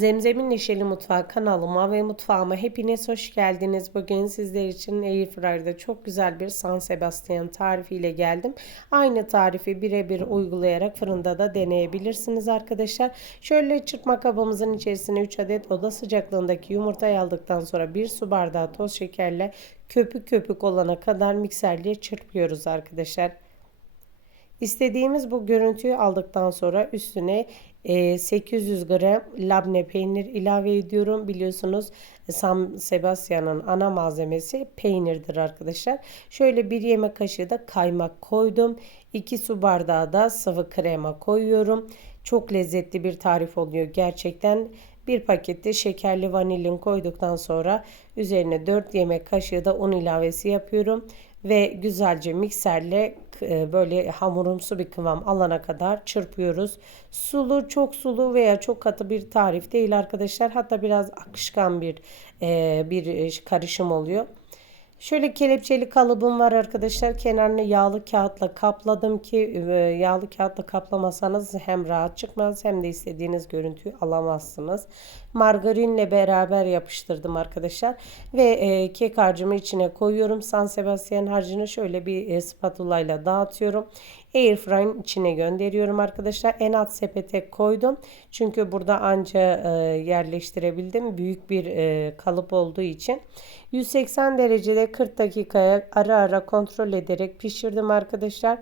Zemzem'in Neşeli Mutfağı kanalıma ve mutfağıma hepiniz hoş geldiniz. Bugün sizler için Airfryer'da çok güzel bir San Sebastian tarifiyle geldim. Aynı tarifi birebir uygulayarak fırında da deneyebilirsiniz arkadaşlar. Şöyle çırpma kabımızın içerisine 3 adet oda sıcaklığındaki yumurtayı aldıktan sonra 1 su bardağı toz şekerle köpük köpük olana kadar mikserle çırpıyoruz arkadaşlar. İstediğimiz bu görüntüyü aldıktan sonra üstüne e, 800 gram labne peynir ilave ediyorum. Biliyorsunuz San Sebastian'ın ana malzemesi peynirdir arkadaşlar. Şöyle bir yemek kaşığı da kaymak koydum. 2 su bardağı da sıvı krema koyuyorum. Çok lezzetli bir tarif oluyor gerçekten. Bir pakette şekerli vanilin koyduktan sonra üzerine 4 yemek kaşığı da un ilavesi yapıyorum ve güzelce mikserle e, böyle hamurumsu bir kıvam alana kadar çırpıyoruz. Sulu, çok sulu veya çok katı bir tarif değil arkadaşlar. Hatta biraz akışkan bir e, bir karışım oluyor. Şöyle kelepçeli kalıbım var arkadaşlar. Kenarını yağlı kağıtla kapladım ki e, yağlı kağıtla kaplamasanız hem rahat çıkmaz hem de istediğiniz görüntüyü alamazsınız. Margarinle beraber yapıştırdım arkadaşlar. Ve e, kek harcımı içine koyuyorum. San Sebastian harcını şöyle bir e, spatula ile dağıtıyorum. Airfryer'ın içine gönderiyorum arkadaşlar. En alt sepete koydum. Çünkü burada anca e, yerleştirebildim. Büyük bir e, kalıp olduğu için. 180 derecede 40 dakikaya ara ara kontrol ederek pişirdim arkadaşlar.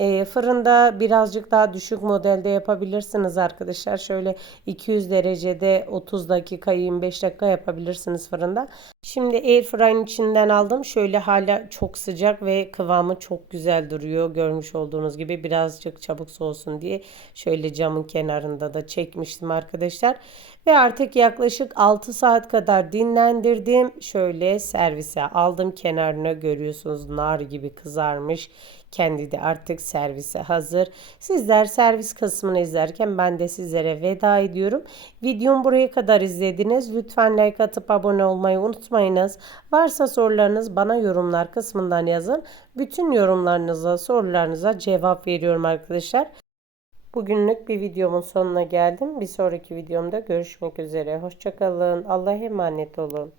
E, fırında birazcık daha düşük modelde yapabilirsiniz arkadaşlar. Şöyle 200 derecede 30 dakika 25 dakika yapabilirsiniz fırında. Şimdi airfryer'ın içinden aldım. Şöyle hala çok sıcak ve kıvamı çok güzel duruyor. Görmüş olduğunuz gibi birazcık çabuk soğusun diye şöyle camın kenarında da çekmiştim arkadaşlar. Ve artık yaklaşık 6 saat kadar dinlendirdim. Şöyle servise aldım. Kenarına görüyorsunuz nar gibi kızarmış. Kendi de artık servise hazır. Sizler servis kısmını izlerken ben de sizlere veda ediyorum. Videomu buraya kadar izlediniz. Lütfen like atıp abone olmayı unutmayınız. Varsa sorularınız bana yorumlar kısmından yazın. Bütün yorumlarınıza, sorularınıza cevap veriyorum arkadaşlar. Bugünlük bir videomun sonuna geldim. Bir sonraki videomda görüşmek üzere. Hoşçakalın. Allah'a emanet olun.